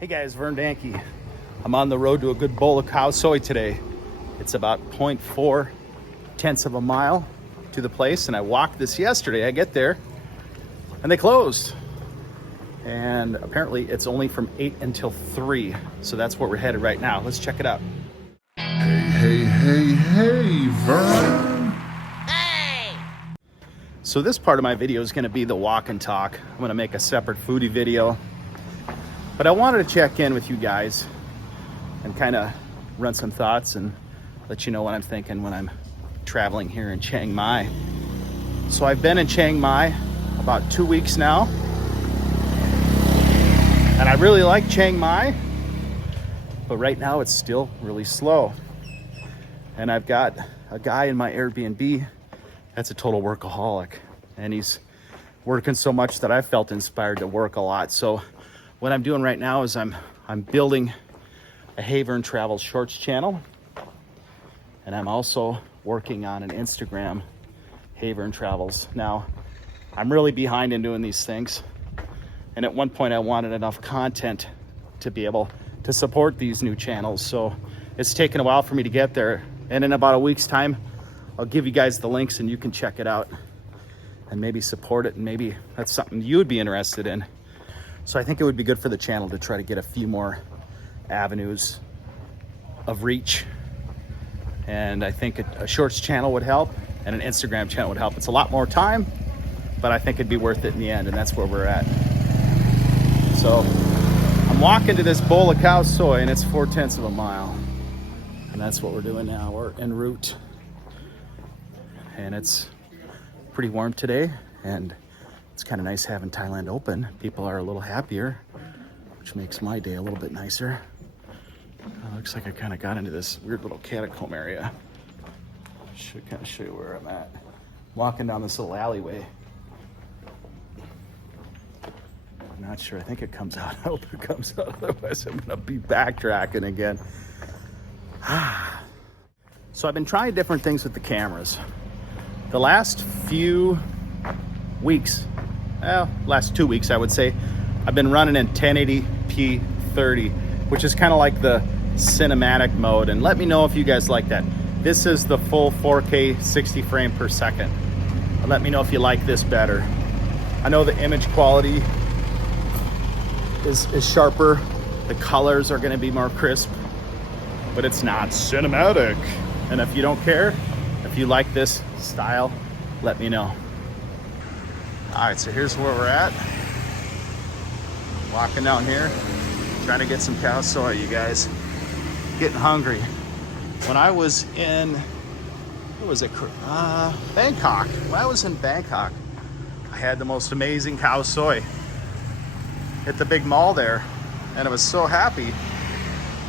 Hey guys, Vern I'm on the road to a good bowl of cow soy today. It's about 0.4 tenths of a mile to the place, and I walked this yesterday. I get there and they closed. And apparently it's only from 8 until 3. So that's where we're headed right now. Let's check it out. Hey, Vern. Hey! So this part of my video is gonna be the walk and talk. I'm gonna make a separate foodie video. But I wanted to check in with you guys and kind of run some thoughts and let you know what I'm thinking when I'm traveling here in Chiang Mai. So I've been in Chiang Mai about 2 weeks now. And I really like Chiang Mai, but right now it's still really slow. And I've got a guy in my Airbnb that's a total workaholic. And he's working so much that I felt inspired to work a lot. So what I'm doing right now is I'm building a Vern Travel Shorts channel, and I'm also working on an Instagram Vern Travels. Now, I'm really behind in doing these things, and at one point I wanted enough content to be able to support these new channels, so it's taken a while for me to get there. And in about a week's time, I'll give you guys the links and you can check it out and maybe support it, and maybe that's something you would be interested in. So I think it would be good for the channel to try to get a few more avenues of reach. And I think a shorts channel would help, and an Instagram channel would help. It's a lot more time, but I think it'd be worth it in the end, and that's where we're at. So I'm walking to this bowl of cow soy, and it's 0.4 of a mile. And that's what we're doing now. We're en route. And it's pretty warm today, and it's kind of nice having Thailand open. People are a little happier, which makes my day a little bit nicer. Looks like I kind of got into this weird little catacomb area. Should kind of show you where I'm at. Walking down this little alleyway. I'm not sure. I think it comes out. I hope it comes out. Otherwise, I'm going to be backtracking again. So I've been trying different things with the cameras. The last few weeks, last 2 weeks, I would say, I've been running in 1080p 30, which is kind of like the cinematic mode. And let me know if you guys like that. This is the full 4K 60 frame per second. Let me know if you like this better. I know the image quality is sharper. The colors are going to be more crisp, but it's not cinematic. And if you don't care, if you like this style, let me know. All right, so here's where we're at. Walking down here, trying to get some cow soy, you guys. Getting hungry. When I was in, Bangkok. When I was in Bangkok, I had the most amazing cow soy at the big mall there. And I was so happy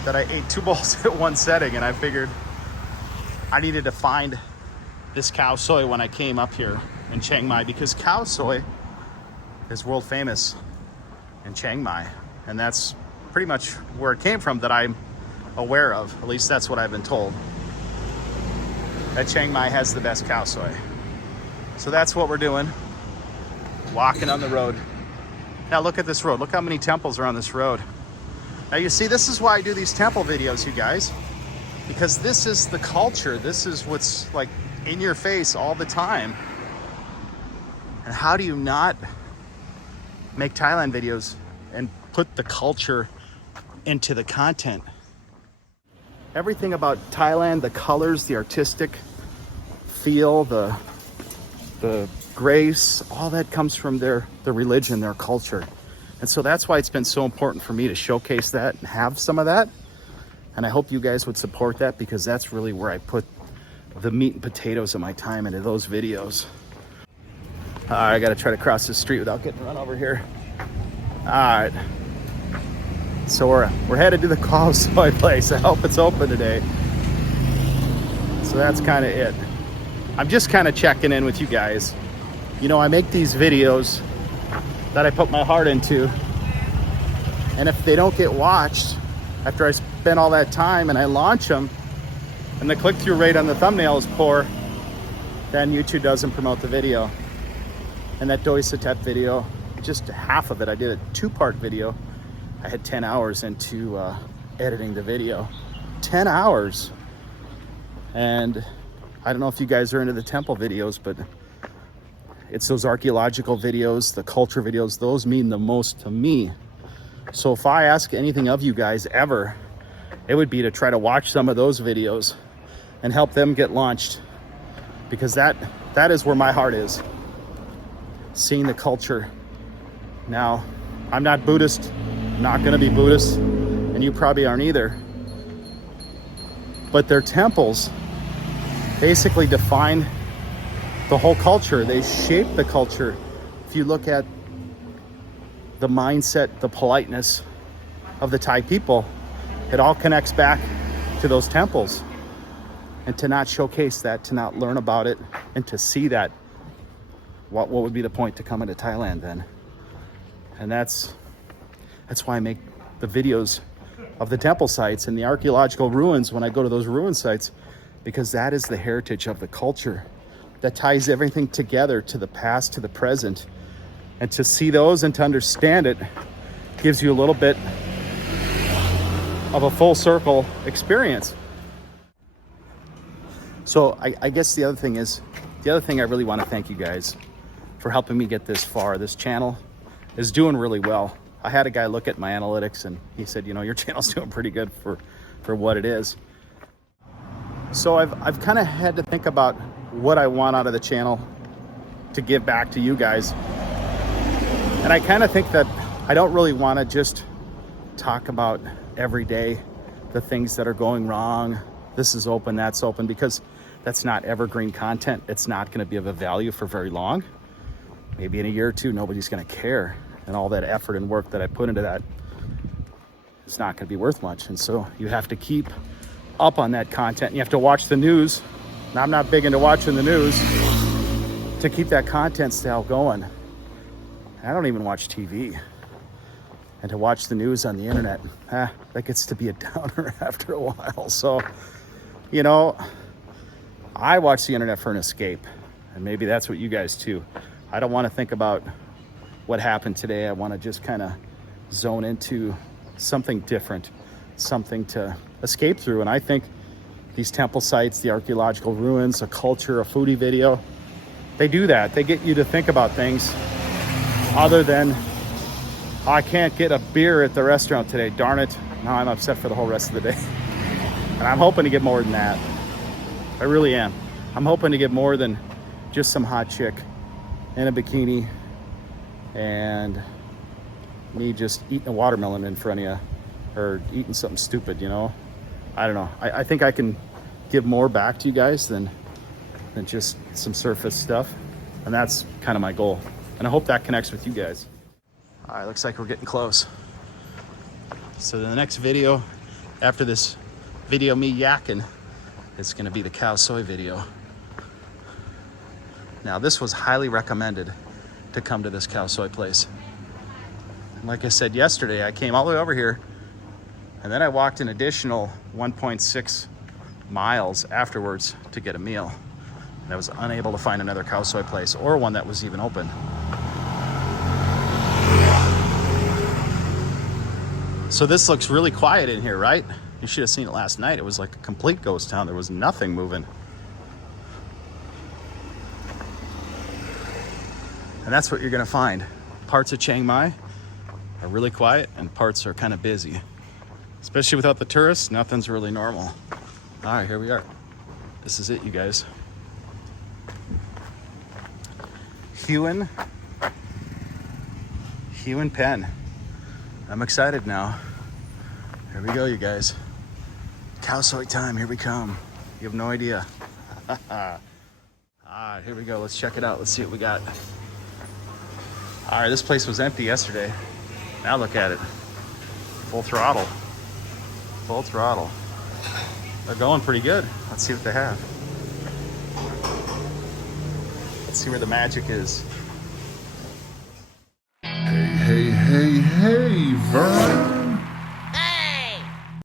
that I ate 2 bowls at one setting, and I figured I needed to find this cow soy when I came up here in Chiang Mai, because cow soy is world famous in Chiang Mai, and that's pretty much where it came from that I'm aware of. At least that's what I've been told, that Chiang Mai has the best cow soy. So that's what we're doing, walking on the road. Now look at this road. Look how many temples are on this road. Now you see, this is why I do these temple videos, you guys, because this is the culture. This is what's like in your face all the time. And how do you not make Thailand videos and put the culture into the content? Everything about Thailand, the colors, the artistic feel, the grace, all that comes from their religion, their culture. And so that's why it's been so important for me to showcase that and have some of that. And I hope you guys would support that, because that's really where I put the meat and potatoes of my time into those videos. All right, I gotta try to cross the street without getting run over here. All right. So we're headed to the cow soy place. I hope it's open today. So that's kind of it. I'm just kind of checking in with you guys. You know, I make these videos that I put my heart into, and if they don't get watched after I spend all that time and I launch them, and the click-through rate on the thumbnail is poor, then YouTube doesn't promote the video. And that Doi Satep video, just half of it, I did a 2-part video, I had 10 hours into editing the video. 10 hours. And I don't know if you guys are into the temple videos, but it's those archaeological videos, the culture videos, those mean the most to me. So if I ask anything of you guys ever, it would be to try to watch some of those videos and help them get launched, because that is where my heart is, seeing the culture. Now, I'm not Buddhist, not going to be Buddhist, and you probably aren't either, but their temples basically define the whole culture. They shape the culture. If you look at the mindset, the politeness of the Thai people, it all connects back to those temples. And to not showcase that, to not learn about it, and to see that, what would be the point to come into Thailand then? And that's why I make the videos of the temple sites and the archaeological ruins when I go to those ruin sites, because that is the heritage of the culture that ties everything together, to the past, to the present. And to see those and to understand it gives you a little bit of a full circle experience. So I guess the other thing I really want to thank you guys for helping me get this far. This channel is doing really well. I had a guy look at my analytics and he said, you know, your channel's doing pretty good for what it is. So I've kind of had to think about what I want out of the channel to give back to you guys. And I kind of think that I don't really want to just talk about every day the things that are going wrong. This is open, that's open, because that's not evergreen content. It's not going to be of a value for very long. Maybe in a year or two, nobody's going to care. And all that effort and work that I put into that is not going to be worth much. And so you have to keep up on that content. You have to watch the news. Now, I'm not big into watching the news to keep that content style going. I don't even watch TV. And to watch the news on the internet, that gets to be a downer after a while. So, you know, I watch the internet for an escape. And maybe that's what you guys too. I don't want to think about what happened today. I want to just kind of zone into something different, something to escape through. And I think these temple sites, the archaeological ruins, a culture, a foodie video, they do that. They get you to think about things other than, I can't get a beer at the restaurant today, darn it. Now I'm upset for the whole rest of the day. And I'm hoping to get more than that. I really am. I'm hoping to get more than just some hot chick in a bikini and me just eating a watermelon in front of you, or eating something stupid, you know? I don't know. I think I can give more back to you guys than just some surface stuff. And that's kind of my goal. And I hope that connects with you guys. All right, looks like we're getting close. So the next video after this video me yakking, it's gonna be the cow soy video. Now this was highly recommended to come to this cow soy place. And like I said yesterday, I came all the way over here and then I walked an additional 1.6 miles afterwards to get a meal. And I was unable to find another cow soy place or one that was even open. So this looks really quiet in here, right? You should have seen it last night. It was like a complete ghost town. There was nothing moving. And that's what you're gonna find. Parts of Chiang Mai are really quiet and parts are kind of busy. Especially without the tourists, nothing's really normal. All right, here we are. This is it, you guys. Huon Pen. I'm excited now. Here we go, you guys. Cow soy time, here we come. You have no idea. All right, here we go. Let's check it out. Let's see what we got. All right, this place was empty yesterday. Now look at it. Full throttle. Full throttle. They're going pretty good. Let's see what they have. Let's see where the magic is. Hey, Vern.